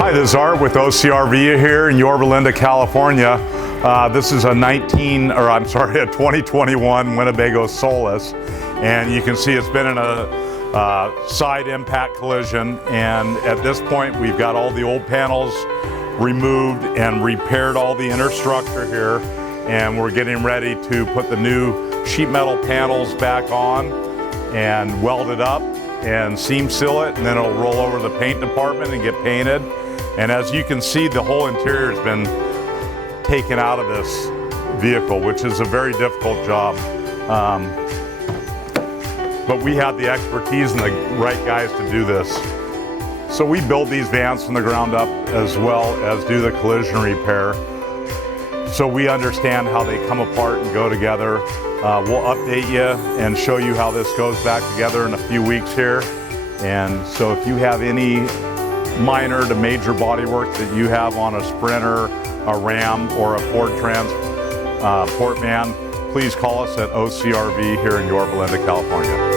Hi, this is Art with OCRV here in Yorba Linda, California. This is a 2021 Winnebago Solus, and you can see it's been in a side impact collision, and at this point we've got all the old panels removed and repaired all the inner structure here, and we're getting ready to put the new sheet metal panels back on and weld it up and seam seal it, and then it'll roll over to the paint department and get painted. And as you can see, the whole interior has been taken out of this vehicle, which is a very difficult job. But we have the expertise and the right guys to do this. So we build these vans from the ground up as well as do the collision repair. So we understand how they come apart and go together. We'll update you and show you how this goes back together in a few weeks here. And so if you have any minor to major bodywork that you have on a Sprinter, a Ram, or a Ford Transport van, please call us at OCRV here in Yorba Linda, California.